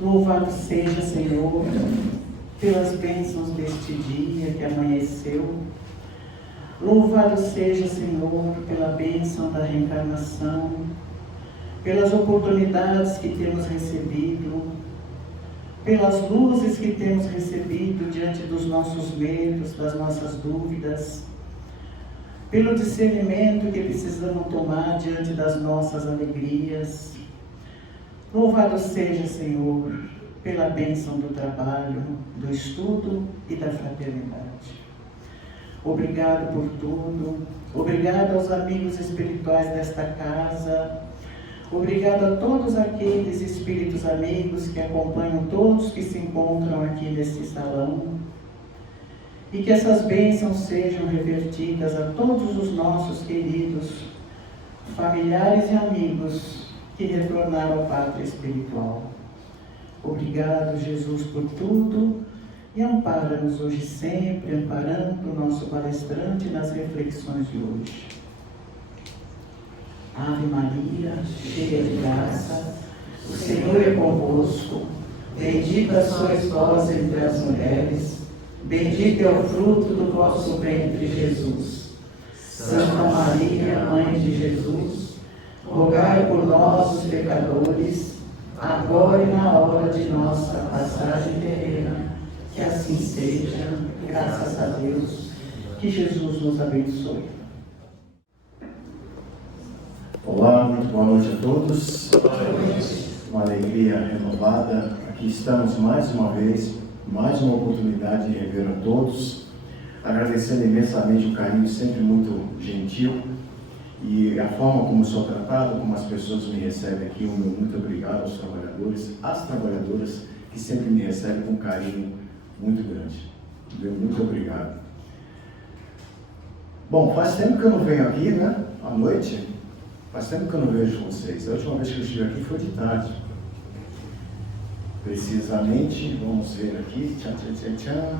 Louvado seja, Senhor, pelas bênçãos deste dia que amanheceu. Louvado seja, Senhor, pela bênção da reencarnação, pelas oportunidades que temos recebido, pelas luzes que temos recebido diante dos nossos medos, das nossas dúvidas, pelo discernimento que precisamos tomar diante das nossas alegrias. Louvado seja, Senhor, pela bênção do trabalho, do estudo e da fraternidade. Obrigado por tudo. Obrigado aos amigos espirituais desta casa. Obrigado a todos aqueles espíritos amigos que acompanham todos que se encontram aqui neste salão. E que essas bênçãos sejam revertidas a todos os nossos queridos familiares e amigos que retornaram à pátria espiritual. Obrigado, Jesus, por tudo, e ampara-nos hoje sempre, amparando o nosso palestrante nas reflexões de hoje. Ave Maria, cheia de graça, o Senhor é convosco, bendita sois vós entre as mulheres, bendito é o fruto do vosso ventre, Jesus. Santa Maria, Mãe de Jesus, rogai por nós, os pecadores, agora e na hora de nossa passagem terrena. Que assim seja, graças a Deus. Que Jesus nos abençoe. Olá, muito boa noite a todos. Uma alegria renovada. Aqui estamos mais uma vez, mais uma oportunidade de rever a todos. Agradecendo imensamente o carinho sempre muito gentil e a forma como sou tratado, como as pessoas me recebem aqui. Um muito obrigado aos trabalhadores, às trabalhadoras que sempre me recebem com carinho muito grande. Muito obrigado. Bom, faz tempo que eu não venho aqui, né? À noite. Faz tempo que eu não vejo vocês. A última vez que eu estive aqui foi de tarde. Precisamente, vamos ver aqui. Tchan, tchan, tchan, tchan.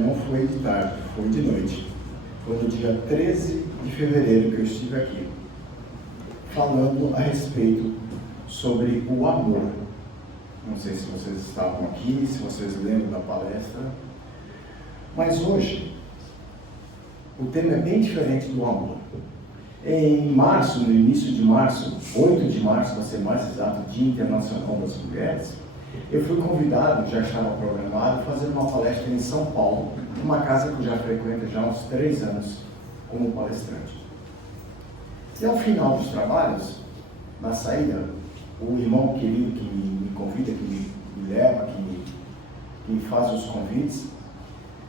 Não foi de tarde, foi de noite. Foi no dia 13 de fevereiro que eu estive aqui, falando a respeito sobre o amor. Não sei se vocês estavam aqui, se vocês lembram da palestra, mas hoje o tema é bem diferente do amor. Em março, no início de março, 8 de março, para ser mais exato, Dia Internacional das Mulheres, eu fui convidado, já estava programado, a fazer uma palestra em São Paulo, numa casa que eu já frequento já há uns 3 anos como palestrante. E ao final dos trabalhos, na saída, o irmão querido que me convida, que me leva, que me faz os convites,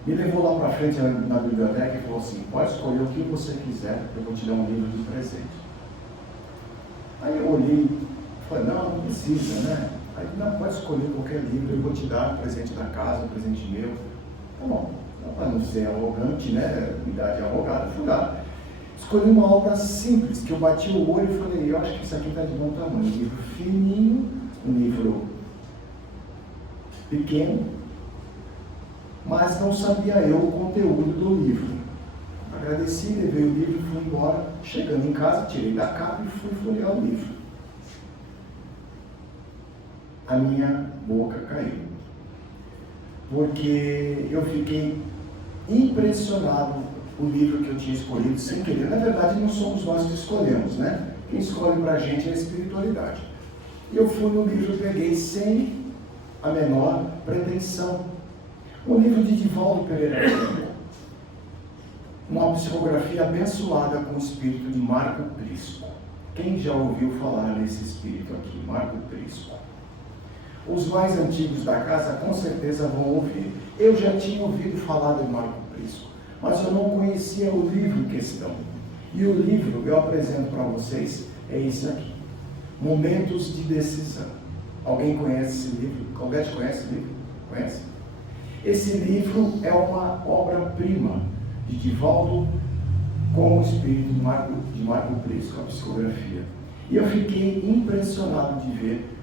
me levou lá para frente na biblioteca e falou assim: pode escolher o que você quiser, eu vou te dar um livro de presente. Aí eu olhei e falei: não precisa, né? Aí, não, pode escolher qualquer livro, eu vou te dar presente da casa, presente meu. Tá bom, para não ser arrogante, né? Me dar de arrogado, fui lá. Escolhi uma obra simples, que eu bati o olho e falei: eu acho que isso aqui está de bom tamanho. Um livro fininho, um livro pequeno, mas não sabia eu o conteúdo do livro. Agradeci, levei o livro e fui embora. Chegando em casa, tirei da capa e fui folhear o livro. A minha boca caiu, porque eu fiquei impressionado com o livro que eu tinha escolhido sem querer. Na verdade, não somos nós que escolhemos, né? Quem escolhe pra gente é a espiritualidade. E eu fui no livro e peguei sem a menor pretensão. Um livro de Divaldo Pereira, uma psicografia abençoada com o espírito de Marco Prisco. Quem já ouviu falar nesse espírito aqui, Marco Prisco? Os mais antigos da casa com certeza vão ouvir. Eu já tinha ouvido falar de Marco Prisco, mas eu não conhecia o livro em questão. E o livro que eu apresento para vocês é esse aqui, Momentos de Decisão. Alguém conhece esse livro? Alguém conhece esse livro? Conhece? Esse livro é uma obra-prima de Divaldo com o espírito de Marco Prisco, a psicografia. E eu fiquei impressionado de ver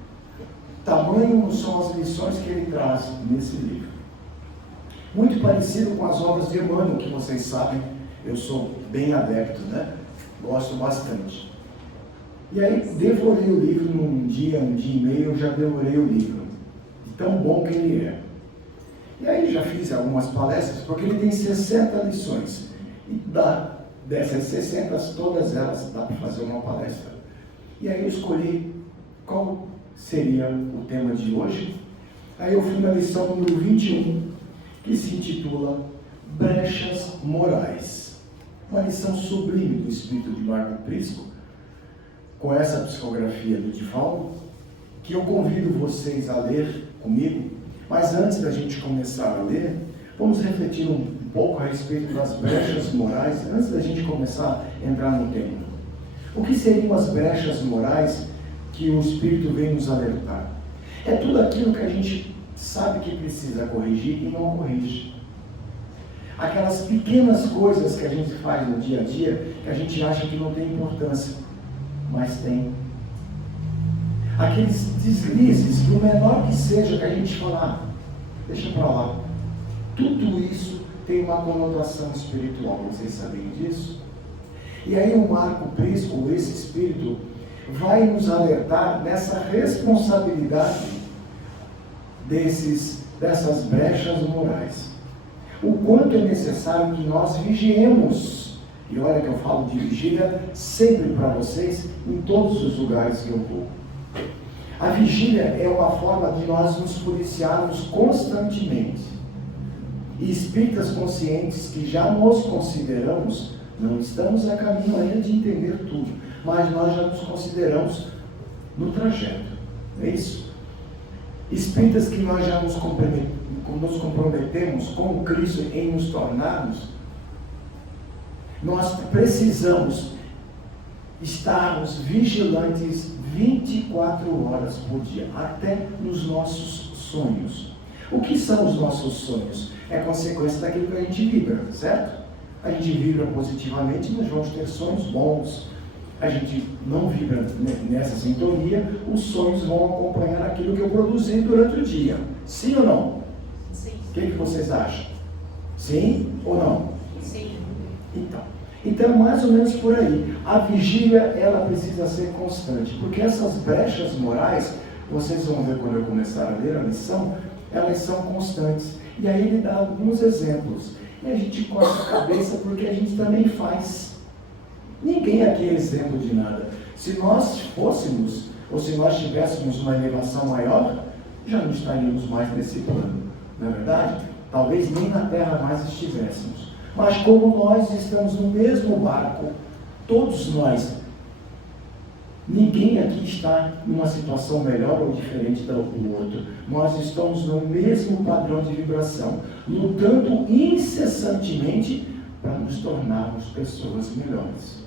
tamanho são as lições que ele traz nesse livro. Muito parecido com as obras de Emmanuel, que vocês sabem, Eu sou bem adepto, né? Gosto bastante. E aí, devorei o livro num dia e meio, eu já devorei o livro. De tão bom que ele é. E aí, já fiz algumas palestras, porque ele tem 60 lições. E dessas 60, todas elas dá para fazer uma palestra. E aí, eu escolhi qual seria o tema de hoje. Aí, eu fui na lição número 21, que se intitula Brechas Morais. Uma lição sublime do espírito de Marco Prisco, com essa psicografia do Divaldo, que eu convido vocês a ler comigo. Mas antes da gente começar a ler, vamos refletir um pouco a respeito das brechas morais, antes da gente começar a entrar no tema. O que seriam as brechas morais que o Espírito vem nos alertar? É tudo aquilo que a gente sabe que precisa corrigir e não corrige. Aquelas pequenas coisas que a gente faz no dia a dia, que a gente acha que não tem importância, mas tem. Aqueles deslizes, por menor que seja, que a gente fala, deixa para lá. Tudo isso tem uma conotação espiritual, vocês sabem disso? E aí o Marco Prisco, esse espírito, vai nos alertar dessa responsabilidade dessas brechas morais. O quanto é necessário que nós vigiemos. E olha que eu falo de vigília sempre para vocês, em todos os lugares que eu vou. A vigília é uma forma de nós nos policiarmos constantemente. E espíritas conscientes que já nos consideramos, não estamos a caminho ainda de entender tudo, mas nós já nos consideramos no trajeto, não é isso? Espíritas que nós já nos comprometemos com Cristo em nos tornarmos, nós precisamos estarmos vigilantes 24 horas por dia, até nos nossos sonhos. O que são os nossos sonhos? É consequência daquilo que a gente vibra, certo? A gente vibra positivamente, nós vamos ter sonhos bons. A gente não vibra nessa sintonia, os sonhos vão acompanhar aquilo que eu produzi durante o dia. Sim ou não? Sim. O que vocês acham? Sim ou não? Sim. Então, mais ou menos por aí. A vigília, ela precisa ser constante, porque essas brechas morais, vocês vão ver quando eu começar a ler a lição, elas são constantes. E aí ele dá alguns exemplos. E a gente coça a cabeça porque a gente também faz. Ninguém aqui é exemplo de nada. Se nós fôssemos, ou se nós tivéssemos uma elevação maior, já não estaríamos mais nesse plano. Não é verdade? Talvez nem na Terra mais estivéssemos. Mas como nós estamos no mesmo barco, todos nós, ninguém aqui está numa situação melhor ou diferente do outro. Nós estamos no mesmo padrão de vibração, lutando incessantemente para nos tornarmos pessoas melhores.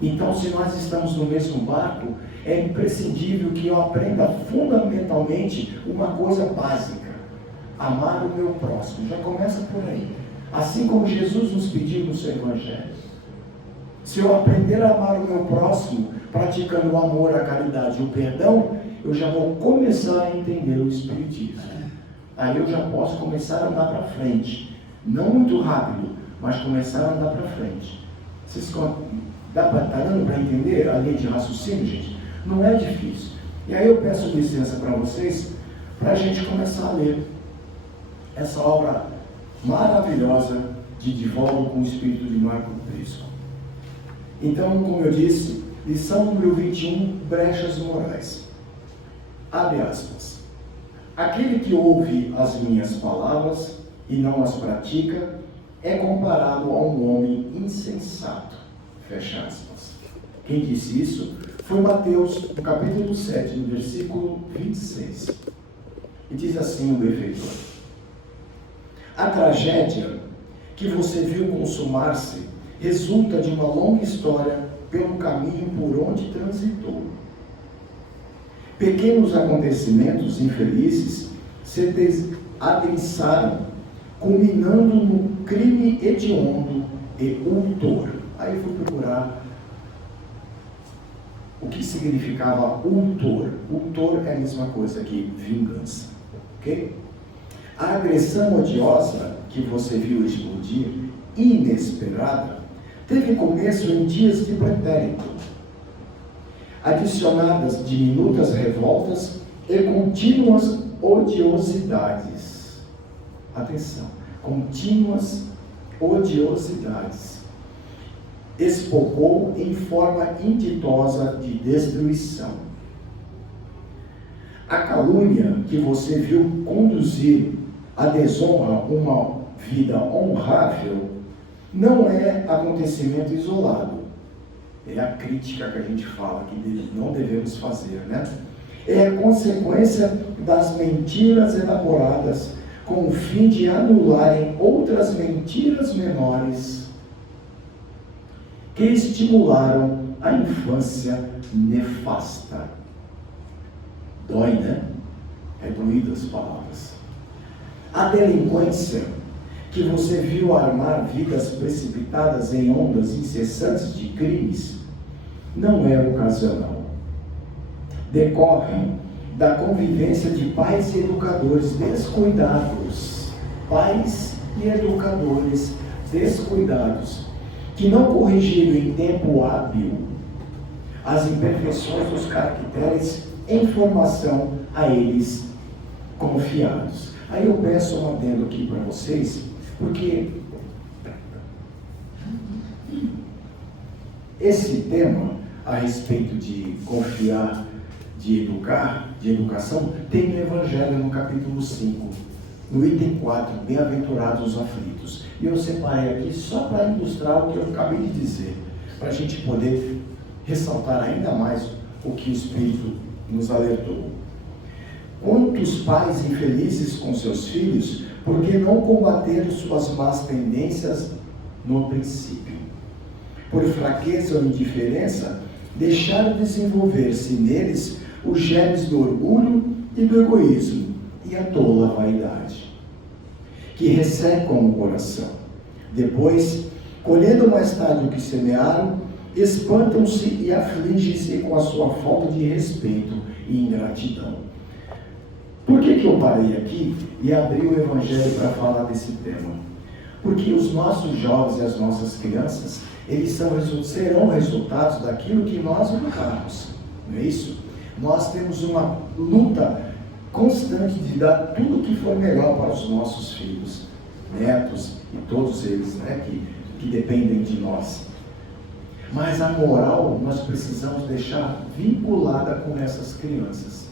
Então, se nós estamos no mesmo barco, é imprescindível que eu aprenda fundamentalmente uma coisa básica: amar o meu próximo. Já começa por aí. Assim como Jesus nos pediu no seu Evangelho. Se eu aprender a amar o meu próximo, praticando o amor, a caridade e o perdão, eu já vou começar a entender o Espiritismo. Aí eu já posso começar a andar para frente. Não muito rápido, mas começar a andar para frente. Está dando para entender a lei de raciocínio, gente? Não é difícil. E aí eu peço licença para vocês, para a gente começar a ler essa obra maravilhosa de Divaldo com o espírito de Marco Prisco. Então, como eu disse, lição número 21, brechas morais. Abre aspas. Aquele que ouve as minhas palavras e não as pratica é comparado a um homem insensato. Fecha aspas. Quem disse isso foi Mateus, no capítulo 7, no versículo 26. E diz assim o benfeitor: a tragédia que você viu consumar-se resulta de uma longa história pelo caminho por onde transitou. Pequenos acontecimentos infelizes se adensaram, culminando no crime hediondo e ultor. Aí eu fui procurar o que significava ultor. Ultor é a mesma coisa que vingança, ok? A agressão odiosa que você viu explodir inesperada teve começo em dias de pretérito, adicionadas diminutas revoltas e contínuas odiosidades. Atenção, contínuas odiosidades. Espocou em forma inditosa de destruição. A calúnia que você viu conduzir a desonra uma vida honrável não é acontecimento isolado. É a crítica que a gente fala que não devemos fazer, né? É a consequência das mentiras elaboradas com o fim de anularem outras mentiras menores que estimularam a infância nefasta. Dói, né? É doído as palavras. A delinquência que você viu armar vidas precipitadas em ondas incessantes de crimes não é ocasional. Decorre da convivência de pais e educadores descuidados. Pais e educadores descuidados, que não corrigiram em tempo hábil as imperfeições dos caracteres em formação a eles confiados. Aí eu peço um adendo aqui para vocês, porque esse tema a respeito de confiar, de educar, de educação, tem no Evangelho no capítulo 5, no item 4, bem-aventurados os aflitos. E eu separei aqui só para ilustrar o que eu acabei de dizer, para a gente poder ressaltar ainda mais o que o Espírito nos alertou. Quantos pais infelizes com seus filhos, porque não combateram suas más tendências no princípio? Por fraqueza ou indiferença, deixaram desenvolver-se neles os germes do orgulho e do egoísmo e a tola vaidade, que ressecam o coração. Depois, colhendo mais tarde o que semearam, espantam-se e afligem-se com a sua falta de respeito e ingratidão. Por que eu parei aqui e abri o Evangelho para falar desse tema? Porque os nossos jovens e as nossas crianças, eles serão resultados daquilo que nós educarmos, não é isso? Nós temos uma luta constante de dar tudo o que for melhor para os nossos filhos, netos e todos eles, né, que dependem de nós. Mas a moral nós precisamos deixar vinculada com essas crianças.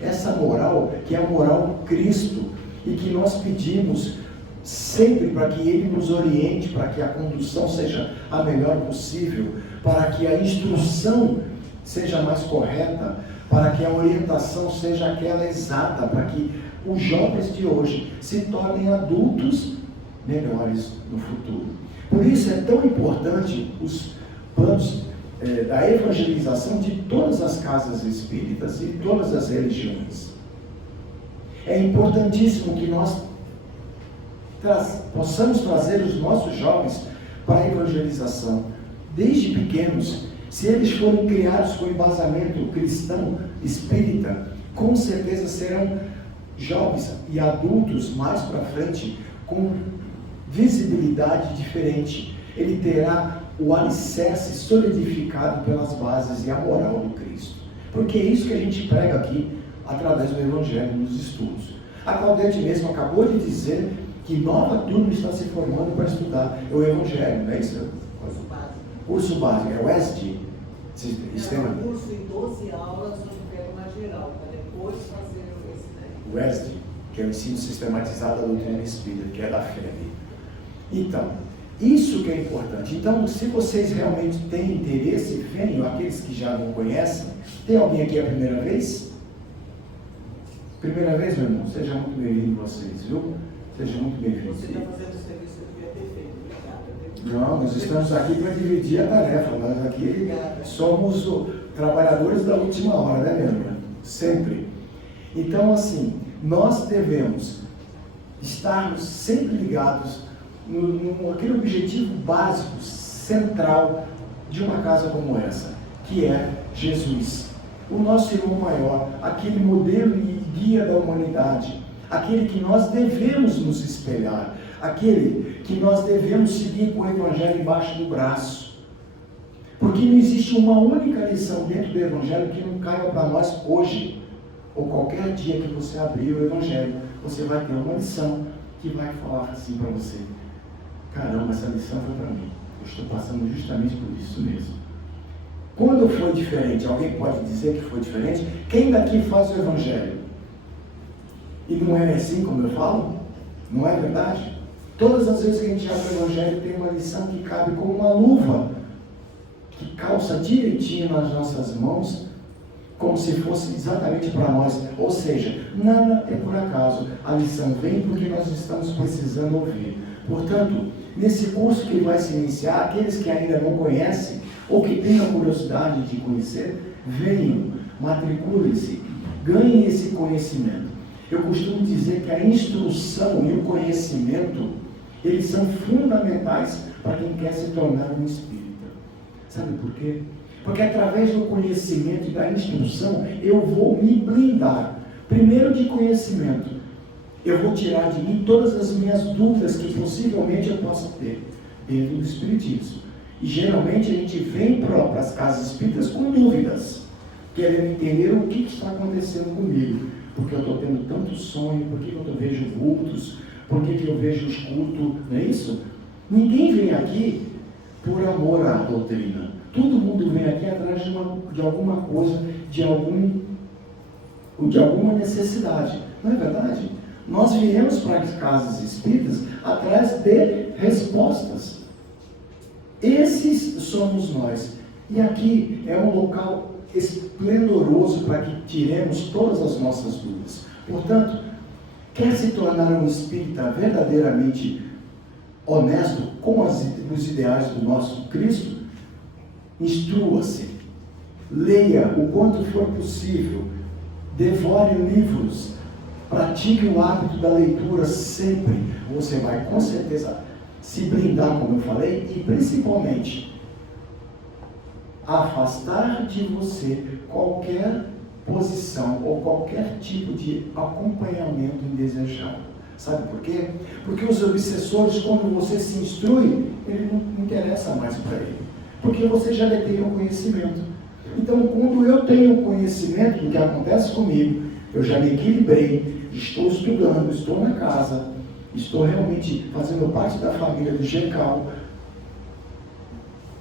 Essa moral, que é a moral do Cristo, e que nós pedimos sempre para que Ele nos oriente, para que a condução seja a melhor possível, para que a instrução seja mais correta, para que a orientação seja aquela exata, para que os jovens de hoje se tornem adultos melhores no futuro. Por isso é tão importante os planos da evangelização de todas as casas espíritas e todas as religiões. É importantíssimo que nós possamos trazer os nossos jovens para a evangelização, desde pequenos. Se eles forem criados com embasamento cristão, espírita, com certeza serão jovens e adultos mais para frente com visibilidade diferente. Ele terá o alicerce solidificado pelas bases e a moral do Cristo. Porque é isso que a gente prega aqui, através do Evangelho nos estudos. A Claudete mesmo acabou de dizer que nova turma está se formando para estudar o Evangelho, não é isso? Curso básico. Curso básico, é o ESD? Sistema? É um curso em 12 aulas, eu quero uma geral, para depois fazer esse daí. O ESD, que é o ensino sistematizado da doutrina espírita, que é da FEB. Então, isso que é importante. Então, se vocês realmente têm interesse, venham, aqueles que já não conhecem. Tem alguém aqui a primeira vez? Primeira vez, meu irmão? Seja muito bem-vindo vocês, viu? Seja muito bem-vindo. Você está fazendo o serviço que eu devia ter feito. Obrigada. Não, nós estamos aqui para dividir a tarefa. Nós aqui somos trabalhadores da última hora, né, meu irmão? Sempre. Então, assim, nós devemos estarmos sempre ligados aquele objetivo básico, central de uma casa como essa, que é Jesus, o nosso irmão maior, aquele modelo e guia da humanidade, aquele que nós devemos nos espelhar, aquele que nós devemos seguir com o Evangelho embaixo do braço. Porque não existe uma única lição dentro do Evangelho que não caiba para nós hoje, ou qualquer dia que você abrir o Evangelho, você vai ter uma lição que vai falar assim para você: caramba, essa lição foi para mim, eu estou passando justamente por isso mesmo. Quando foi diferente? Alguém pode dizer que foi diferente? Quem daqui faz o Evangelho? E não é assim como eu falo? Não é verdade? Todas as vezes que a gente abre o Evangelho, tem uma lição que cabe como uma luva, que calça direitinho nas nossas mãos, como se fosse exatamente para nós. Ou seja, nada é por acaso. A lição vem porque nós estamos precisando ouvir. Portanto, nesse curso que vai se iniciar, aqueles que ainda não conhecem, ou que têm a curiosidade de conhecer, venham, matriculem-se, ganhem esse conhecimento. Eu costumo dizer que a instrução e o conhecimento, eles são fundamentais para quem quer se tornar um espírita. Sabe por quê? Porque através do conhecimento e da instrução, eu vou me blindar. Primeiro de conhecimento, eu vou tirar de mim todas as minhas dúvidas que possivelmente eu possa ter dentro do espiritismo. E geralmente a gente vem para as casas espíritas com dúvidas, querendo entender o que está acontecendo comigo. Porque eu estou tendo tanto sonho, por que eu vejo vultos, por que eu vejo escuto, não é isso? Ninguém vem aqui por amor à doutrina. Todo mundo vem aqui atrás de alguma coisa, de alguma necessidade. Não é verdade? Nós viemos para as casas espíritas atrás de respostas. Esses somos nós. E aqui é um local esplendoroso para que tiremos todas as nossas dúvidas. Portanto, quer se tornar um espírita verdadeiramente honesto com os ideais do nosso Cristo? Instrua-se, leia o quanto for possível, devore livros, pratique o hábito da leitura sempre. Você vai com certeza se blindar, como eu falei, e principalmente afastar de você qualquer posição ou qualquer tipo de acompanhamento indesejado. Sabe por quê? Porque os obsessores, quando você se instrui, ele não interessa mais para ele. Porque você já detém o conhecimento. Então, quando eu tenho conhecimento do que acontece comigo, eu já me equilibrei, estou estudando, estou na casa, estou realmente fazendo parte da família do GECAL.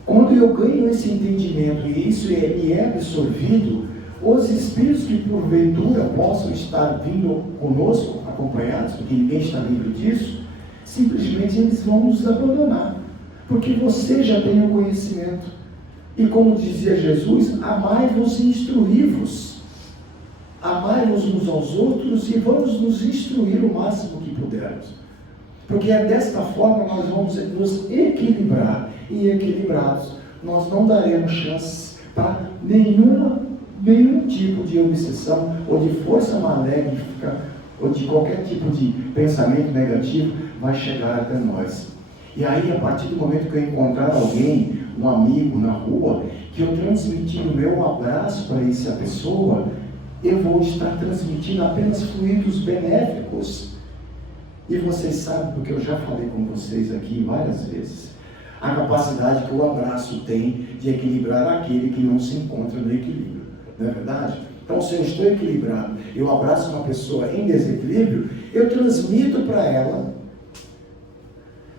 Quando eu ganho esse entendimento e isso me é absorvido, os espíritos que porventura possam estar vindo conosco, acompanhados, porque ninguém está livre disso, simplesmente eles vão nos abandonar, porque você já tem o conhecimento. E como dizia Jesus, amai-vos e instruí-vos. Amai-vos uns aos outros e vamos nos instruir o máximo que pudermos. Porque é desta forma que nós vamos nos equilibrar. E equilibrados, nós não daremos chances para nenhum tipo de obsessão ou de força maléfica ou de qualquer tipo de pensamento negativo vai chegar até nós. E aí, a partir do momento que eu encontrar alguém, um amigo na rua, que eu transmitir o meu abraço para essa pessoa, eu vou estar transmitindo apenas fluidos benéficos. E vocês sabem, porque eu já falei com vocês aqui várias vezes, a capacidade que o abraço tem de equilibrar aquele que não se encontra no equilíbrio. Não é verdade? Então, se eu estou equilibrado, eu abraço uma pessoa em desequilíbrio, eu transmito para ela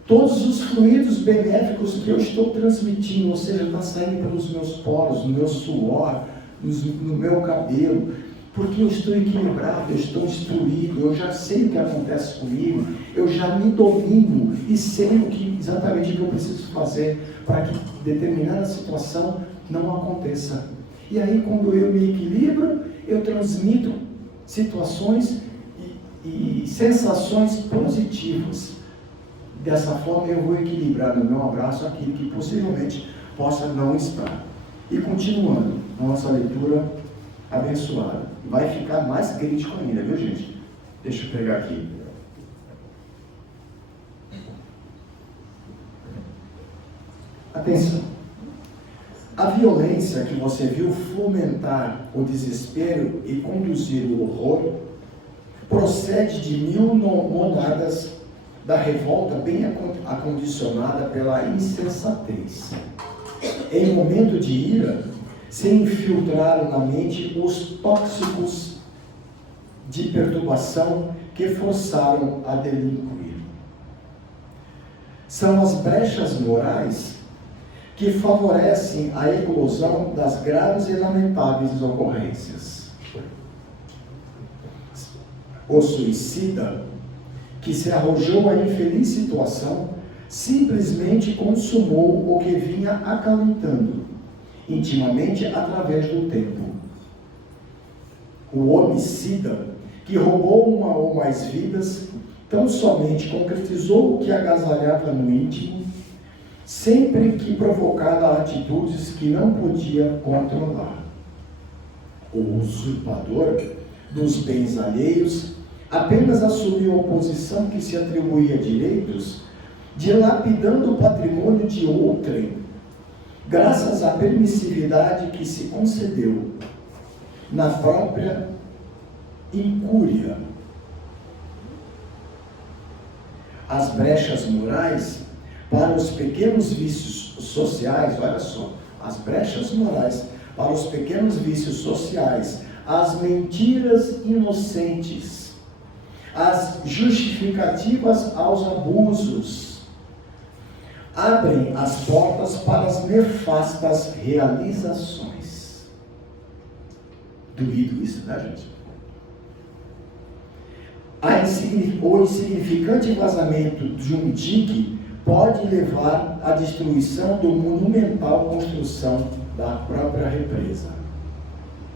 todos os fluidos benéficos que eu estou transmitindo, ou seja, está saindo pelos meus poros, no meu suor, no meu cabelo, porque eu estou equilibrado, eu estou instruído, eu já sei o que acontece comigo, eu já me domino e sei exatamente o que eu preciso fazer para que determinada situação não aconteça. E aí, quando eu me equilibro, eu transmito situações e sensações positivas. Dessa forma, eu vou equilibrar no meu abraço aquilo que possivelmente possa não estar. E continuando, nossa leitura abençoada. Vai ficar mais crítico ainda, viu, gente? Deixa eu pegar aqui. Atenção. A violência que você viu fomentar o desespero e conduzir o horror procede de 1000 monadas da revolta bem acondicionada pela insensatez. Em momento de ira, se infiltraram na mente os tóxicos de perturbação que forçaram a delinquir. São as brechas morais que favorecem a eclosão das graves e lamentáveis ocorrências. O suicida que se arrojou à infeliz situação simplesmente consumou o que vinha acalentando intimamente através do tempo. O homicida que roubou uma ou mais vidas tão somente concretizou o que agasalhava no íntimo, sempre que provocada a atitudes que não podia controlar. O usurpador dos bens alheios apenas assumiu a posição que se atribuía direitos, dilapidando o patrimônio de outrem, graças à permissividade que se concedeu na própria incúria. As brechas morais para os pequenos vícios sociais, olha só, as brechas morais para os pequenos vícios sociais, as mentiras inocentes, as justificativas aos abusos, abrem as portas para as nefastas realizações. Doído isso, né, gente? O insignificante vazamento de um dique pode levar à destruição da monumental construção da própria represa.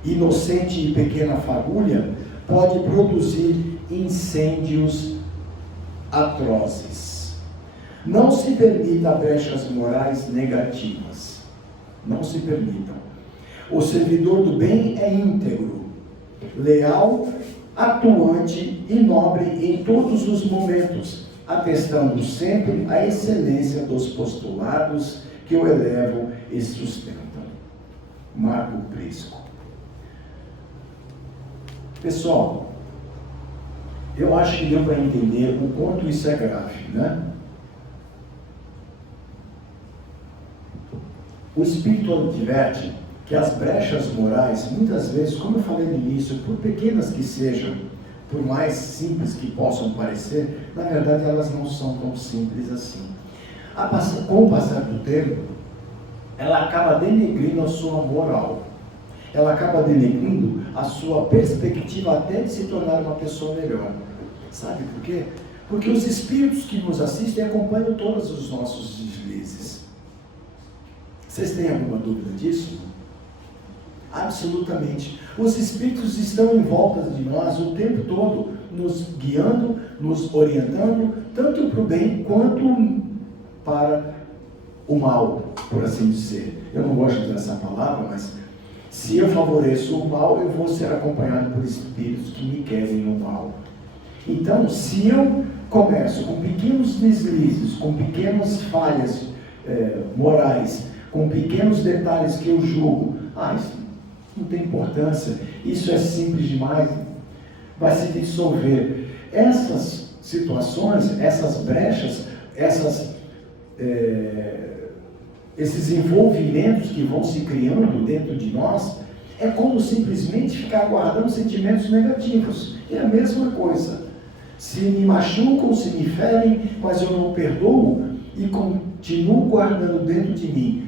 Inocente e pequena fagulha pode produzir incêndios atrozes. Não se permita brechas morais negativas. Não se permitam. O servidor do bem é íntegro, leal, atuante e nobre em todos os momentos, atestando sempre a excelência dos postulados que o elevam e sustentam. Marco Prisco. Pessoal, eu acho que deu para entender o quanto isso é grave, né? O Espírito adverte que as brechas morais, muitas vezes, como eu falei no início, por pequenas que sejam, por mais simples que possam parecer, na verdade elas não são tão simples assim. Com o passar do tempo, ela acaba denegrindo a sua moral. Ela acaba denegrindo a sua perspectiva até de se tornar uma pessoa melhor. Sabe por quê? Porque os espíritos que nos assistem acompanham todos os nossos deslizes. Vocês têm alguma dúvida disso? Absolutamente. Os espíritos estão em volta de nós o tempo todo, nos guiando, nos orientando, tanto para o bem quanto para o mal, por assim dizer. Eu não gosto dessa palavra, mas se eu favoreço o mal, eu vou ser acompanhado por espíritos que me querem o mal. Então, se eu começo com pequenos deslizes, com pequenas falhas morais, com pequenos detalhes que eu julgo, isso não tem importância, isso é simples demais, vai se dissolver. Essas situações, essas brechas, esses envolvimentos que vão se criando dentro de nós, é como simplesmente ficar guardando sentimentos negativos. É a mesma coisa. Se me machucam, se me ferem, mas eu não perdoo e continuo guardando dentro de mim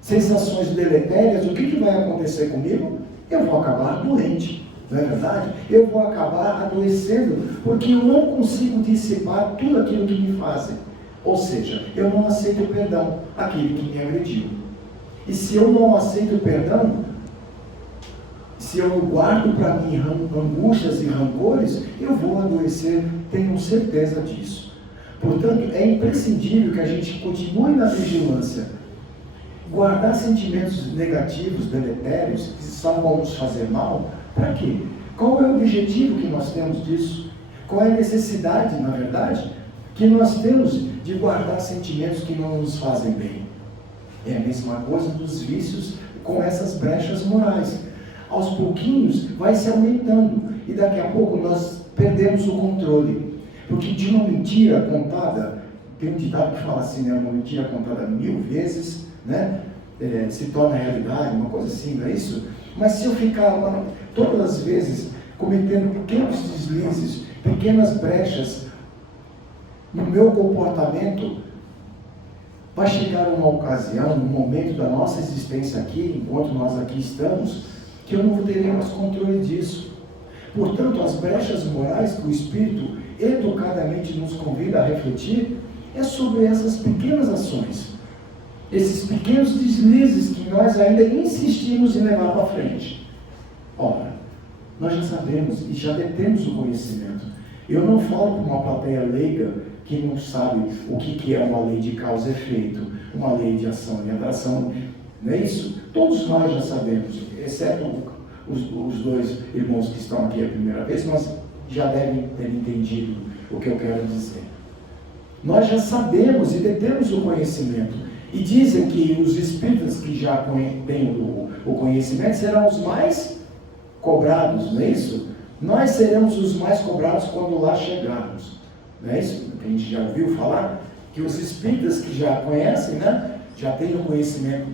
sensações deletérias, o que vai acontecer comigo? Eu vou acabar doente, não é verdade? Eu vou acabar adoecendo, porque eu não consigo dissipar tudo aquilo que me fazem. Ou seja, eu não aceito o perdão àquele que me agrediu. E se eu não aceito o perdão, se eu guardo para mim angústias e rancores, eu vou adoecer, tenho certeza disso. Portanto, é imprescindível que a gente continue na vigilância. Guardar sentimentos negativos, deletérios, que só vão nos fazer mal, para quê? Qual é o objetivo que nós temos disso? Qual é a necessidade, na verdade, que nós temos de guardar sentimentos que não nos fazem bem? É a mesma coisa dos vícios com essas brechas morais. Aos pouquinhos vai se aumentando e daqui a pouco nós perdemos o controle. Porque de uma mentira contada, tem um ditado que fala assim, né? Uma mentira contada 1000 vezes, né? Se torna realidade, uma coisa assim, não é isso? Mas se eu ficar todas as vezes cometendo pequenos deslizes, pequenas brechas no meu comportamento, vai chegar uma ocasião, um momento da nossa existência aqui, enquanto nós aqui estamos, que eu não terei mais controle disso. Portanto, as brechas morais que o Espírito educadamente nos convida a refletir é sobre essas pequenas ações, esses pequenos deslizes que nós ainda insistimos em levar para frente. Ora, nós já sabemos e já detemos o conhecimento. Eu não falo para uma plateia leiga que não sabe o que é uma lei de causa e efeito, uma lei de ação e atração. Não é isso? Todos nós já sabemos, exceto os dois irmãos que estão aqui a primeira vez, mas já devem ter entendido o que eu quero dizer. Nós já sabemos e detemos o conhecimento. E dizem que os espíritas que já têm o conhecimento serão os mais cobrados, não é isso? Nós seremos os mais cobrados quando lá chegarmos. Não é isso? A gente já ouviu falar que os espíritas que já conhecem, né, já têm o conhecimento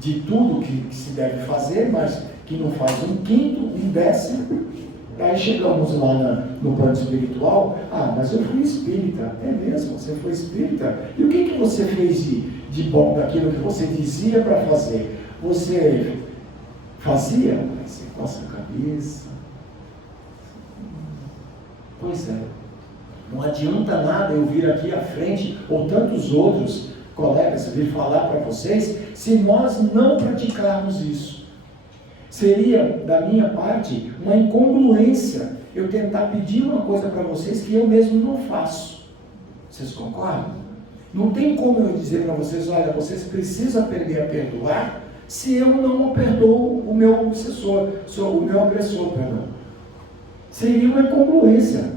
de tudo que se deve fazer, mas que não faz 1/5, 1/10. Aí chegamos lá no plano espiritual. Ah, mas eu fui espírita. É mesmo? Você foi espírita? E o que você fez de bom daquilo que você dizia para fazer? Você fazia? Aí você coça a cabeça. Pois é. Não adianta nada eu vir aqui à frente, ou tantos outros colegas vir falar para vocês, se nós não praticarmos isso. Seria, da minha parte, uma incongruência eu tentar pedir uma coisa para vocês que eu mesmo não faço. Vocês concordam? Não tem como eu dizer para vocês, olha, vocês precisam aprender a perdoar, se eu não perdoo o meu obsessor, o meu agressor, perdão. Seria uma incongruência.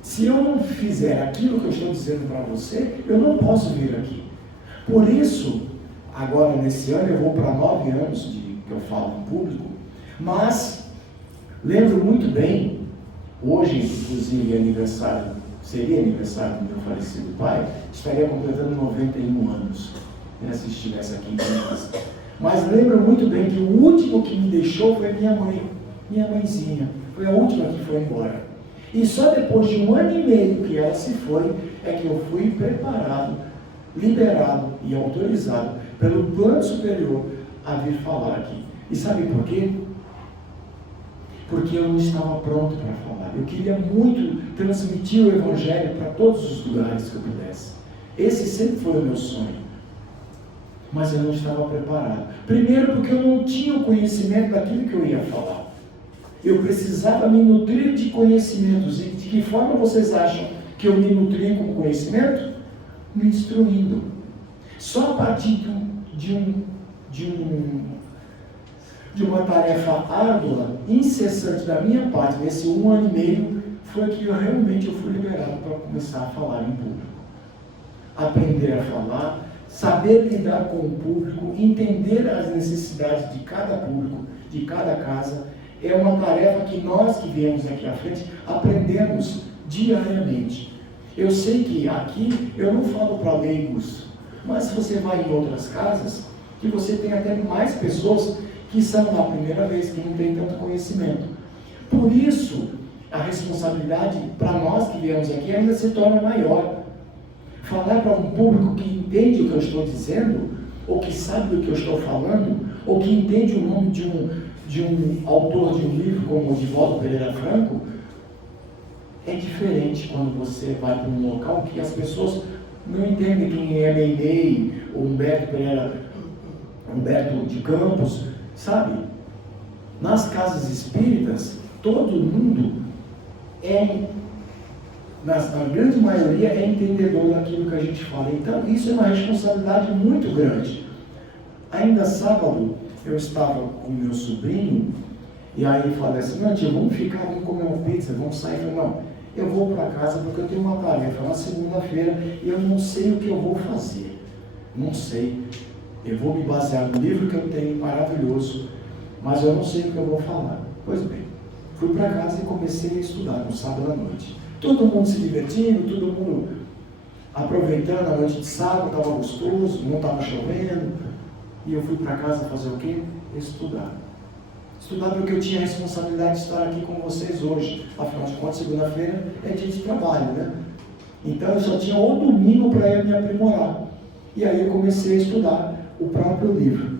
Se eu não fizer aquilo que eu estou dizendo para você, eu não posso vir aqui. Por isso, agora nesse ano, eu vou para 9 anos que eu falo em público, mas lembro muito bem, hoje, inclusive, seria aniversário do meu falecido pai, estaria completando 91 anos, né, se estivesse aqui em casa. Mas lembro muito bem que o último que me deixou foi minha mãe, minha mãezinha, foi a última que foi embora. E só depois de 1 ano e meio que ela se foi, é que eu fui preparado, liberado e autorizado pelo plano superior a vir falar aqui. E sabe por quê? Porque eu não estava pronto para falar. Eu queria muito transmitir o Evangelho para todos os lugares que eu pudesse. Esse sempre foi o meu sonho. Mas eu não estava preparado. Primeiro porque eu não tinha o conhecimento daquilo que eu ia falar. Eu precisava me nutrir de conhecimentos. E de que forma vocês acham que eu me nutri com conhecimento? Me instruindo. Só a partir de uma tarefa árdua, incessante da minha parte, nesse 1 ano e meio, foi que eu fui liberado para começar a falar em público. Aprender a falar, saber lidar com o público, entender as necessidades de cada público, de cada casa, é uma tarefa que nós que viemos aqui à frente aprendemos diariamente. Eu sei que aqui eu não falo para leigos, mas se você vai em outras casas, que você tem até mais pessoas que são na primeira vez, que não têm tanto conhecimento. Por isso, a responsabilidade para nós que viemos aqui ainda se torna maior. Falar para um público que entende o que eu estou dizendo, ou que sabe do que eu estou falando, ou que entende o nome de um autor de um livro como o Divaldo Pereira Franco, é diferente quando você vai para um local que as pessoas não entendem quem é Meimei, ou Humberto de Campos, sabe? Nas casas espíritas, todo mundo na grande maioria é entendedor daquilo que a gente fala. Então, isso é uma responsabilidade muito grande. Ainda sábado, eu estava com meu sobrinho, e aí eu falei assim, não tio, vamos ficar, vamos comer uma pizza, vamos sair. Eu falei, não, eu vou para casa porque eu tenho uma tarefa na segunda-feira e eu não sei o que eu vou fazer. Não sei. Eu vou me basear no livro que eu tenho, maravilhoso, mas eu não sei o que eu vou falar. Pois bem, Fui para casa e comecei a estudar no sábado à noite. Todo mundo se divertindo, todo mundo aproveitando a noite de sábado, estava gostoso, não estava chovendo. E eu fui para casa fazer o quê? Estudar. Estudar porque eu tinha a responsabilidade de estar aqui com vocês hoje. Afinal de contas, segunda-feira é dia de trabalho, né? Então eu só tinha o domingo para eu me aprimorar. E aí eu comecei a estudar o próprio livro.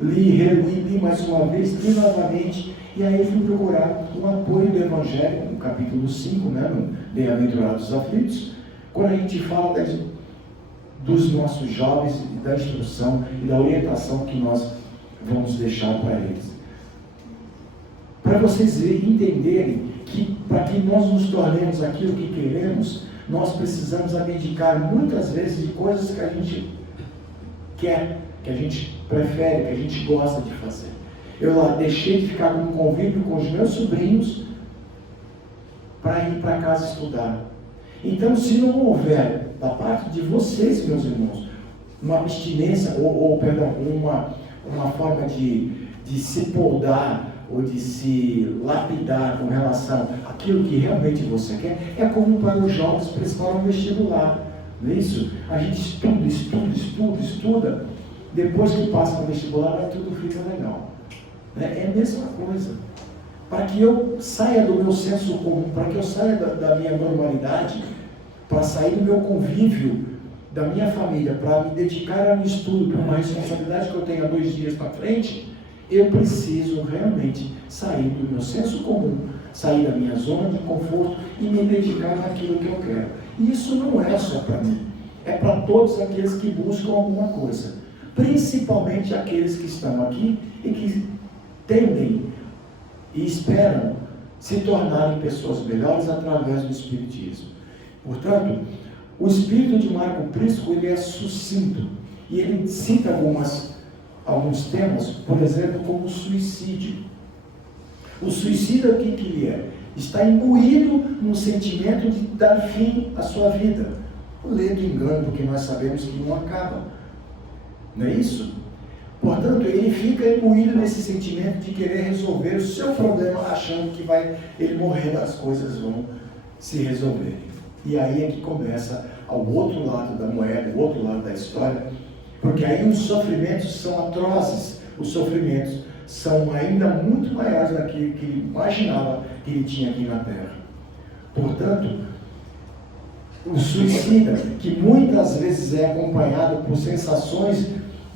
Li, reli, li mais uma vez, li novamente. E aí fui procurar o apoio do Evangelho, no capítulo 5, né, no Bem-aventurados aflitos, quando a gente fala dos nossos jovens, da instrução e da orientação que nós vamos deixar para eles. Para vocês entenderem que, para que nós nos tornemos aquilo que queremos, nós precisamos abdicar muitas vezes de coisas que a gente quer, que a gente prefere, que a gente gosta de fazer. Eu lá deixei de ficar com convívio com os meus sobrinhos para ir para casa estudar. Então, se não houver, da parte de vocês, meus irmãos, uma abstinência, perdão, uma forma de se poldar ou de se lapidar com relação àquilo que realmente você quer, é como para os jovens prestar um vestibular. Não é isso? A gente estuda, depois que passa no vestibular, tudo fica legal. É a mesma coisa. Para que eu saia do meu senso comum, para que eu saia da minha normalidade, para sair do meu convívio, da minha família, para me dedicar ao estudo, para uma responsabilidade que eu tenho há 2 dias para frente, eu preciso realmente sair do meu senso comum, sair da minha zona de conforto e me dedicar naquilo que eu quero. E isso não é só para mim, é para todos aqueles que buscam alguma coisa, principalmente aqueles que estão aqui e que tendem e esperam se tornarem pessoas melhores através do Espiritismo. Portanto, o espírito de Marco Prisco, ele é sucinto e ele cita alguns temas, por exemplo, como o suicídio. O suicídio, o que ele é? Está imbuído no sentimento de dar fim à sua vida. O ledo engano, porque nós sabemos que não acaba. Não é isso? Portanto, ele fica imbuído nesse sentimento de querer resolver o seu problema, achando que ele morrer, as coisas vão se resolver. E aí é que começa ao outro lado da moeda, o outro lado da história, porque aí os sofrimentos são atrozes, os sofrimentos são ainda muito maiores daquilo que ele imaginava que ele tinha aqui na Terra. Portanto, o suicida, que muitas vezes é acompanhado por sensações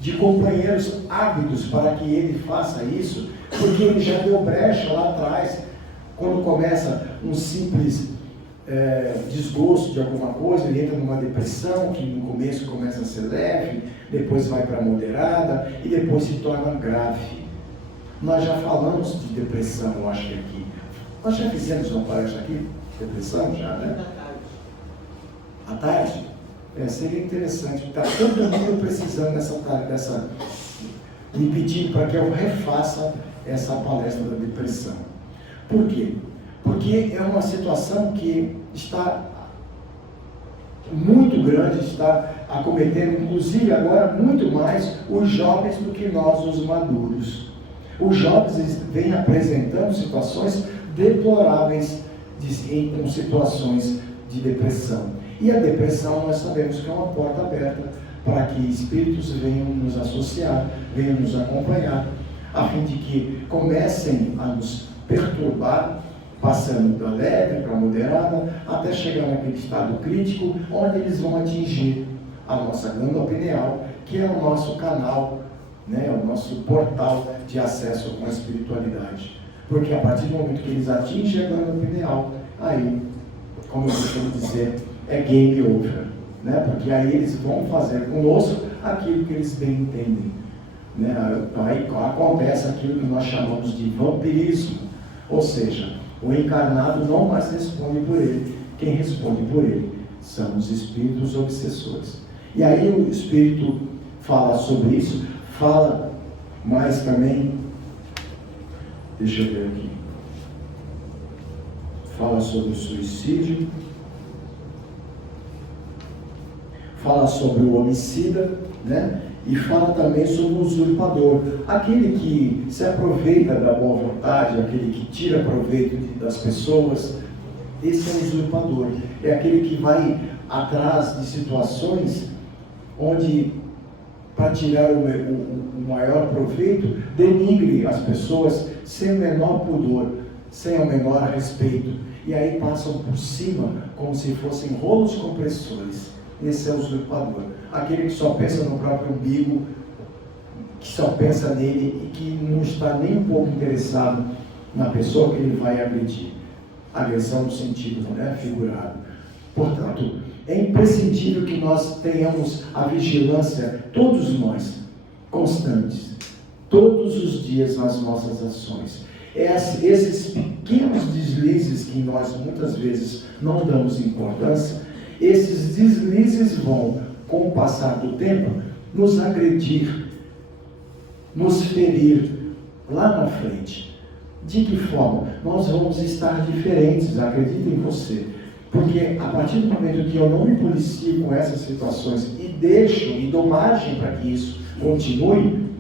de companheiros ávidos para que ele faça isso, porque ele já deu brecha lá atrás, quando começa um simples desgosto de alguma coisa, ele entra numa depressão, que no começo começa a ser leve, depois vai para moderada e depois se torna grave. Nós já falamos de depressão, eu acho que aqui. Nós já fizemos uma palestra aqui, depressão já, né? À tarde? Seria interessante, está todo mundo precisando dessa me pedindo para que eu refaça essa palestra da depressão. Por quê? Porque é uma situação que está muito grande, está acometendo, inclusive agora, muito mais os jovens do que nós, os maduros. Os jovens vêm apresentando situações deploráveis com situações de depressão. E a depressão, nós sabemos que é uma porta aberta para que espíritos venham nos associar, venham nos acompanhar, a fim de que comecem a nos perturbar, passando da leve para a moderada, até chegar naquele estado crítico, onde eles vão atingir a nossa glândula pineal, que é o nosso canal, né, o nosso portal de acesso com a espiritualidade. Porque a partir do momento que eles atingem a glândula pineal, aí, como eu costumo dizer, é game over, né? Porque aí eles vão fazer conosco aquilo que eles bem entendem, né? Aí acontece aquilo que nós chamamos de vampirismo, ou seja, o encarnado não mais responde por ele, quem responde por ele são os espíritos obsessores. E aí o espírito fala sobre isso, fala mais também, deixa eu ver aqui, fala sobre o suicídio, fala sobre o homicida, né? E fala também sobre o usurpador, aquele que se aproveita da boa vontade, aquele que tira proveito das pessoas. Esse é o usurpador, é aquele que vai atrás de situações onde, para tirar o maior proveito, denigre as pessoas sem o menor pudor, sem o menor respeito, e aí passam por cima como se fossem rolos compressores. Esse é o usurpador, aquele que só pensa no próprio umbigo, que só pensa nele e que não está nem um pouco interessado na pessoa que ele vai agredir. Agressão no sentido, né, figurado. Portanto, é imprescindível que nós tenhamos a vigilância, todos nós, constantes, todos os dias nas nossas ações. Esses pequenos deslizes que nós muitas vezes não damos importância, esses deslizes vão, com o passar do tempo, nos agredir, nos ferir lá na frente. De que forma? Nós vamos estar diferentes, acredita em você. Porque a partir do momento que eu não me policio com essas situações e deixo e dou margem para que isso continue,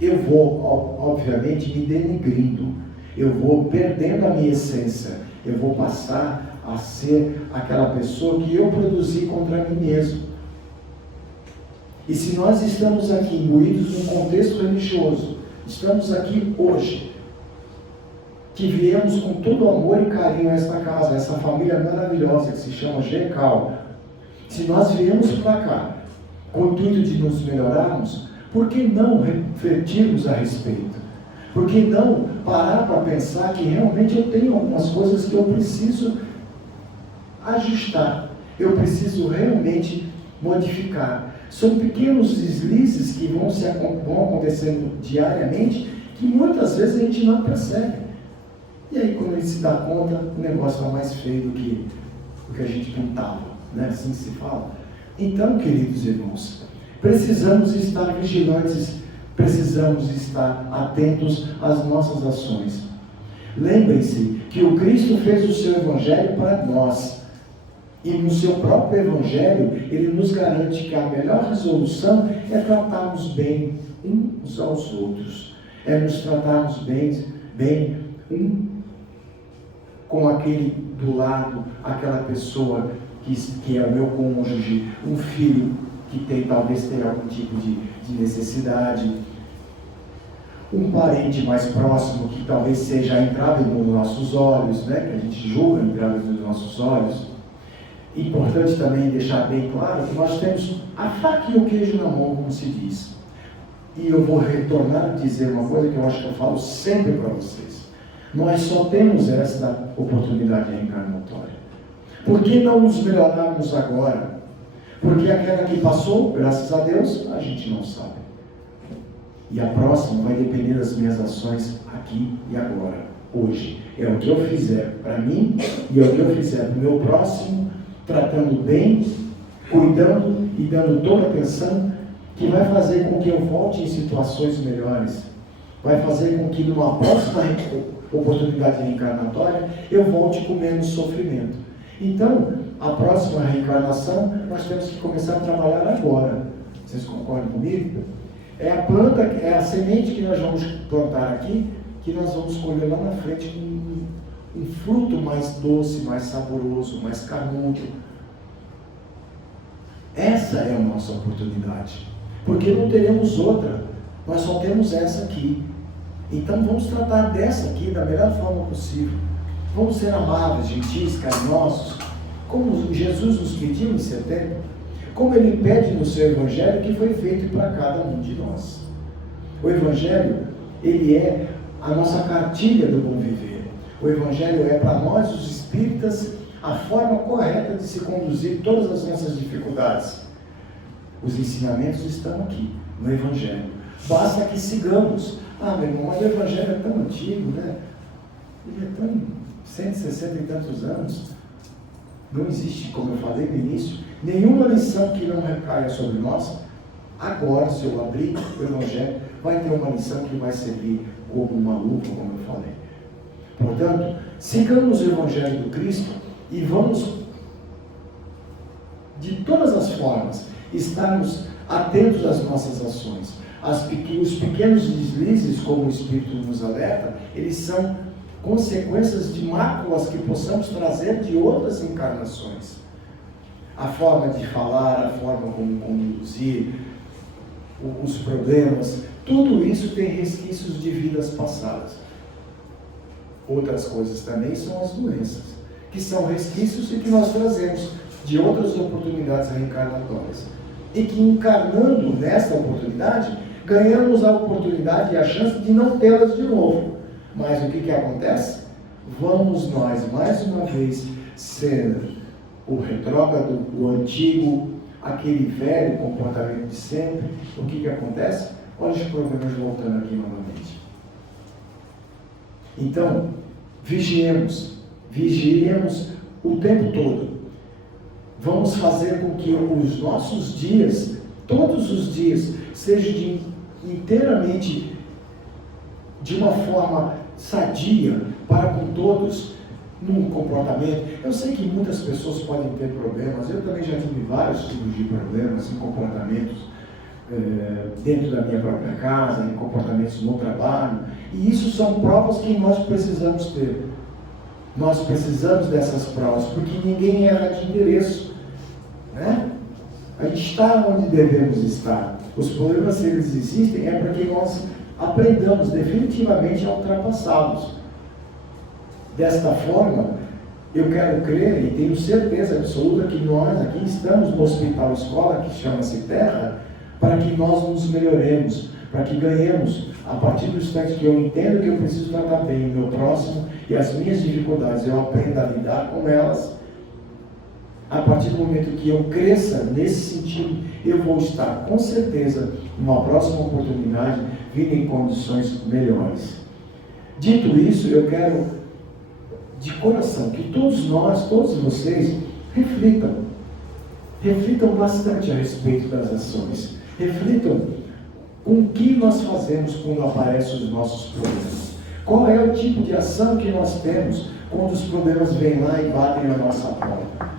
eu vou, obviamente, me denigrindo, eu vou perdendo a minha essência, eu vou passar a ser aquela pessoa que eu produzi contra mim mesmo. E se nós estamos aqui imbuídos num contexto religioso, estamos aqui hoje, que viemos com todo amor e carinho a esta casa, essa família maravilhosa que se chama GECAL, se nós viemos para cá com o intuito de nos melhorarmos, por que não refletirmos a respeito? Por que não parar para pensar que realmente eu tenho algumas coisas que eu preciso ajustar, eu preciso realmente modificar? São pequenos deslizes que vão acontecendo diariamente, que muitas vezes a gente não percebe. E aí, quando a gente se dá conta, o negócio está mais feio do que a gente pintava, né? Assim se fala. Então, queridos irmãos, precisamos estar vigilantes, precisamos estar atentos às nossas ações. Lembrem-se que o Cristo fez o seu Evangelho para nós. E no seu próprio Evangelho, ele nos garante que a melhor resolução é tratarmos bem uns aos outros. É nos tratarmos bem um com aquele do lado, aquela pessoa que é o meu cônjuge, um filho que talvez tenha algum tipo de necessidade, um parente mais próximo que talvez seja entrave nos nossos olhos, né? Que a gente julga entrave nos nossos olhos. Importante também deixar bem claro que nós temos a faca e o queijo na mão, como se diz. E eu vou retornar a dizer uma coisa que eu acho que eu falo sempre para vocês. Nós só temos esta oportunidade reencarnatória. Por que não nos melhorarmos agora? Porque aquela que passou, graças a Deus, a gente não sabe. E a próxima vai depender das minhas ações aqui e agora, hoje. É o que eu fizer para mim e é o que eu fizer para o meu próximo, tratando bem, cuidando e dando toda a atenção, que vai fazer com que eu volte em situações melhores. Vai fazer com que numa próxima oportunidade reencarnatória eu volte com menos sofrimento. Então, a próxima reencarnação nós temos que começar a trabalhar agora. Vocês concordam comigo? É a planta, é a semente que nós vamos plantar aqui, que nós vamos colher lá na frente com um fruto mais doce, mais saboroso, mais carnudo. Essa é a nossa oportunidade, porque não teremos outra, nós só temos essa aqui. Então vamos tratar dessa aqui da melhor forma possível. Vamos ser amáveis, gentis, carinhosos, como Jesus nos pediu em setembro, como Ele pede no seu Evangelho que foi feito para cada um de nós. O Evangelho, ele é a nossa cartilha do bom viver. O Evangelho é para nós, os espíritas, a forma correta de se conduzir todas as nossas dificuldades. Os ensinamentos estão aqui, no Evangelho. Basta que sigamos. Ah, meu irmão, mas o Evangelho é tão antigo, né? Ele é tão 160 e tantos anos. Não existe, como eu falei no início, nenhuma lição que não recaia sobre nós. Agora, se eu abrir o Evangelho, vai ter uma lição que vai servir como uma luva, como eu falei. Portanto, sigamos o Evangelho do Cristo e vamos, de todas as formas, formas, estarmos atentos às nossas ações. Os pequenos deslizes, como o Espírito nos alerta, eles são consequências de máculas que possamos trazer de outras encarnações. A forma de falar, a forma como conduzir, os problemas, tudo isso tem resquícios de vidas passadas. Outras coisas também são as doenças, que são resquícios e que nós trazemos de outras oportunidades reencarnatórias. E que encarnando nesta oportunidade, ganhamos a oportunidade e a chance de não tê-las de novo. Mas o que acontece? Vamos nós, mais uma vez, ser o retrógrado, o antigo, aquele velho comportamento de sempre. O que acontece? Olha os problemas voltando aqui novamente. Então, vigiemos o tempo todo. Vamos fazer com que os nossos dias, todos os dias, sejam inteiramente de uma forma sadia para com todos, num comportamento. Eu sei que muitas pessoas podem ter problemas, eu também já tive vários tipos de problemas em comportamentos dentro da minha própria casa, em comportamentos no trabalho, e isso são provas que nós precisamos ter. Nós precisamos dessas provas, porque ninguém erra de endereço, né? A gente está onde devemos estar. Os problemas, se eles existem, é para que nós aprendamos definitivamente a ultrapassá-los. Desta forma, eu quero crer e tenho certeza absoluta que nós aqui estamos no Hospital Escola, que chama-se Terra, para que nós nos melhoremos, para que ganhemos, a partir do instante que eu entendo que eu preciso tratar bem o meu próximo e as minhas dificuldades, eu aprendo a lidar com elas. A partir do momento que eu cresça nesse sentido, eu vou estar com certeza numa próxima oportunidade vindo em condições melhores. Dito isso, eu quero de coração que todos nós, todos vocês, reflitam bastante a respeito das ações, reflitam com o que nós fazemos quando aparecem os nossos problemas, qual é o tipo de ação que nós temos quando os problemas vêm lá e batem na nossa porta.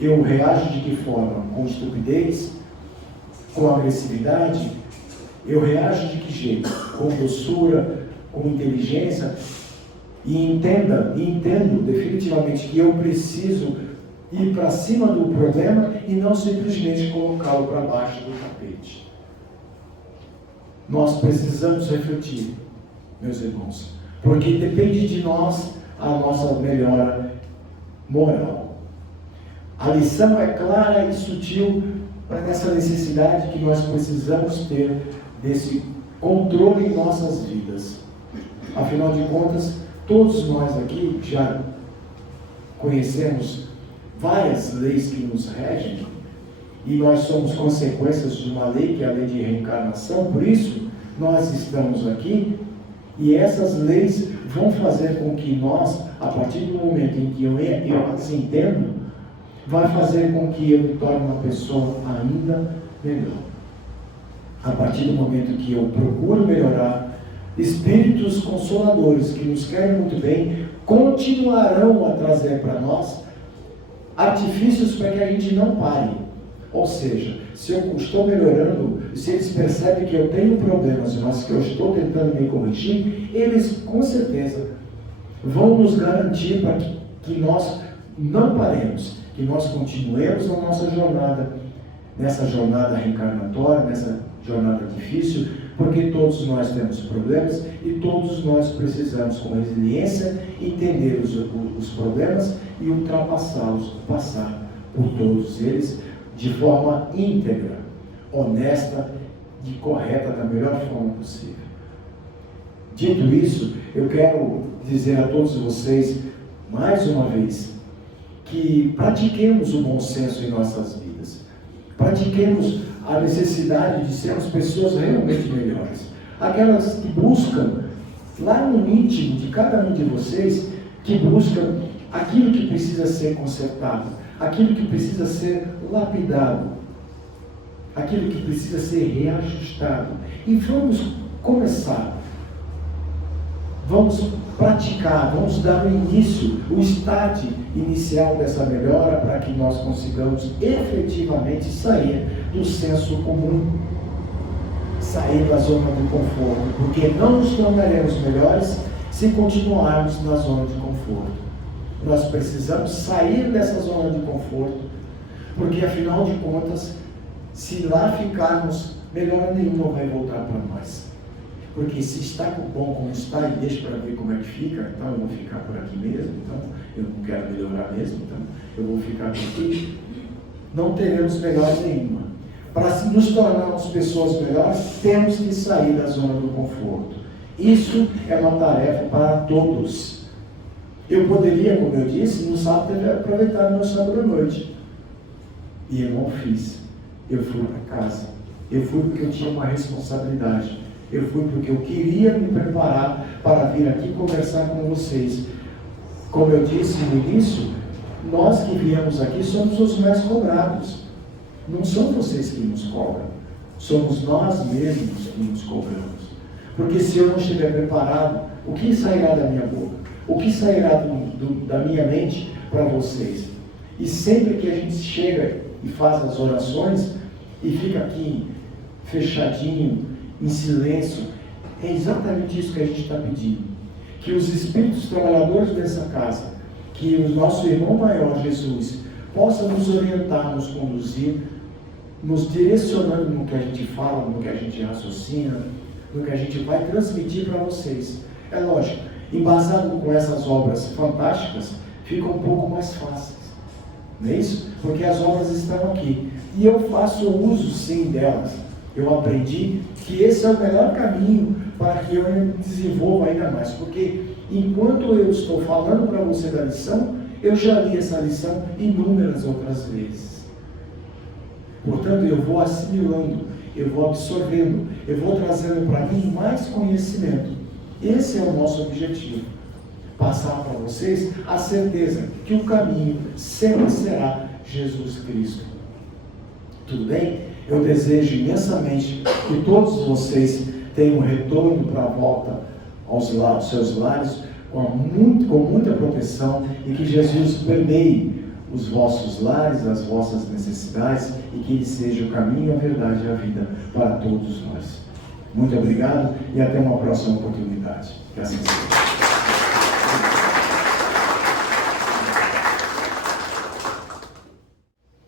Eu reajo de que forma? Com estupidez? Com agressividade? Eu reajo de que jeito? Com doçura? Com inteligência? E entendo definitivamente que eu preciso ir para cima do problema e não simplesmente colocá-lo para baixo do tapete. Nós precisamos refletir, meus irmãos, porque depende de nós a nossa melhora moral. A lição é clara e sutil nessa necessidade que nós precisamos ter desse controle em nossas vidas. Afinal de contas, todos nós aqui já conhecemos várias leis que nos regem e nós somos consequências de uma lei que é a lei de reencarnação, por isso nós estamos aqui e essas leis vão fazer com que nós, a partir do momento em que eu as entendo, vai fazer com que eu me torne uma pessoa ainda melhor. A partir do momento que eu procuro melhorar, espíritos consoladores que nos querem muito bem continuarão a trazer para nós artifícios para que a gente não pare. Ou seja, se eu estou melhorando, se eles percebem que eu tenho problemas, mas que eu estou tentando me corrigir, eles com certeza vão nos garantir para que nós não paremos, que nós continuemos na nossa jornada, nessa jornada reencarnatória, nessa jornada difícil, porque todos nós temos problemas e todos nós precisamos, com resiliência, entender os problemas e ultrapassá-los, passar por todos eles de forma íntegra, honesta e correta, da melhor forma possível. Dito isso, eu quero dizer a todos vocês, mais uma vez, que pratiquemos o bom senso em nossas vidas. Pratiquemos a necessidade de sermos pessoas realmente melhores. Aquelas que buscam, lá no íntimo de cada um de vocês, que buscam aquilo que precisa ser consertado, aquilo que precisa ser lapidado, aquilo que precisa ser reajustado. E vamos começar. Vamos praticar, vamos dar o início, o start inicial dessa melhora para que nós consigamos efetivamente sair do senso comum, sair da zona de conforto, porque não nos tornaremos melhores se continuarmos na zona de conforto. Nós precisamos sair dessa zona de conforto, porque afinal de contas, se lá ficarmos, melhora nenhuma vai voltar para nós. Porque se está bom como está e deixa para ver como é que fica, então eu vou ficar por aqui mesmo, então eu não quero melhorar mesmo, então eu vou ficar por aqui. Não teremos melhora nenhuma. Para nos tornarmos pessoas melhores, temos que sair da zona do conforto. Isso é uma tarefa para todos. Eu poderia, como eu disse, no sábado ter aproveitado meu sábado à noite. E eu não fiz. Eu fui para casa. Eu fui porque eu tinha uma responsabilidade. Eu fui porque eu queria me preparar para vir aqui conversar com vocês. Como eu disse no início, nós que viemos aqui somos os mais cobrados. Não são vocês que nos cobram. Somos nós mesmos que nos cobramos. Porque se eu não estiver preparado, o que sairá da minha boca? O que sairá da minha mente para vocês? E sempre que a gente chega e faz as orações e fica aqui fechadinho, em silêncio, é exatamente isso que a gente está pedindo. Que os espíritos trabalhadores dessa casa, que o nosso irmão maior, Jesus, possa nos orientar, nos conduzir, nos direcionando no que a gente fala, no que a gente raciocina, no que a gente vai transmitir para vocês. É lógico, embasado com essas obras fantásticas, fica um pouco mais fácil. Não é isso? Porque as obras estão aqui. E eu faço uso, sim, delas. Eu aprendi que esse é o melhor caminho para que eu me desenvolva ainda mais. Porque enquanto eu estou falando para você da lição, eu já li essa lição inúmeras outras vezes. Portanto, eu vou assimilando, eu vou absorvendo, eu vou trazendo para mim mais conhecimento. Esse é o nosso objetivo. Passar para vocês a certeza que o caminho sempre será Jesus Cristo. Tudo bem? Eu desejo imensamente que todos vocês tenham retorno para a volta aos seus lares com muita proteção e que Jesus permeie os vossos lares, as vossas necessidades e que Ele seja o caminho, a verdade e a vida para todos nós. Muito obrigado e até uma próxima oportunidade. Que assim seja.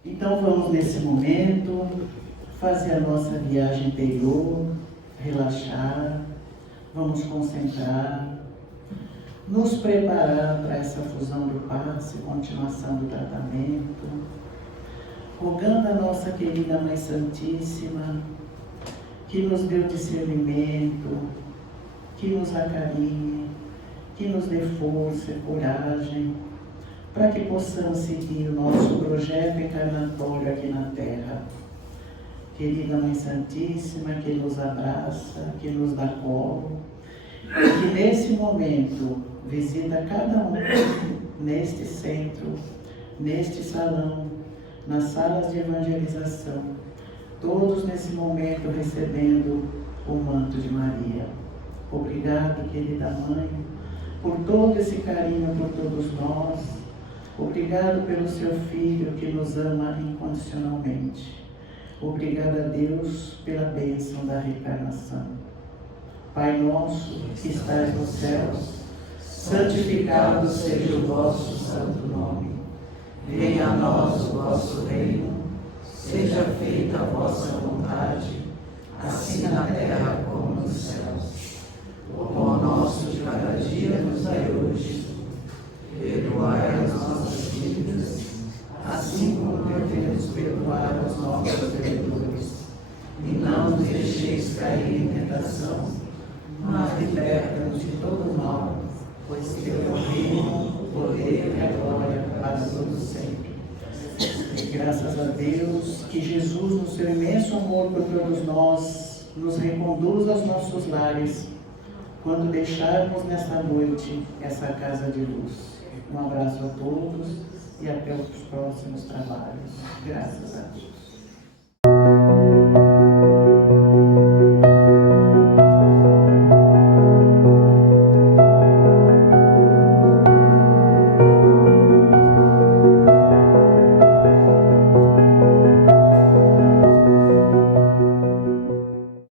Então vamos nesse momento fazer a nossa viagem interior, relaxar, vamos concentrar, nos preparar para essa fusão do passe, continuação do tratamento, rogando a nossa querida Mãe Santíssima, que nos dê o discernimento, que nos acarinhe, que nos dê força e coragem, para que possamos seguir o nosso projeto encarnatório aqui na Terra. Querida Mãe Santíssima, que nos abraça, que nos dá colo, e que nesse momento visita cada um neste centro, neste salão, nas salas de evangelização, todos nesse momento recebendo o manto de Maria. Obrigado, querida Mãe, por todo esse carinho por todos nós. Obrigado pelo seu Filho que nos ama incondicionalmente. Obrigada a Deus pela bênção da reencarnação. Pai nosso que estás nos céus, santificado seja o vosso santo nome. Venha a nós o vosso reino, seja feita a vossa vontade, assim na terra como nos céus. O pão nosso de cada dia nos dai hoje. Perdoai as nossas dívidas, assim como devemos perdoar aos nossos devedores. E não nos deixeis cair em tentação, mas liberta-nos de todo mal, pois teu é o reino, o poder e a glória para todos sempre. E graças a Deus, que Jesus, no seu imenso amor por todos nós, nos reconduz aos nossos lares, quando deixarmos nesta noite essa casa de luz. Um abraço a todos e até os próximos trabalhos. Graças a Deus.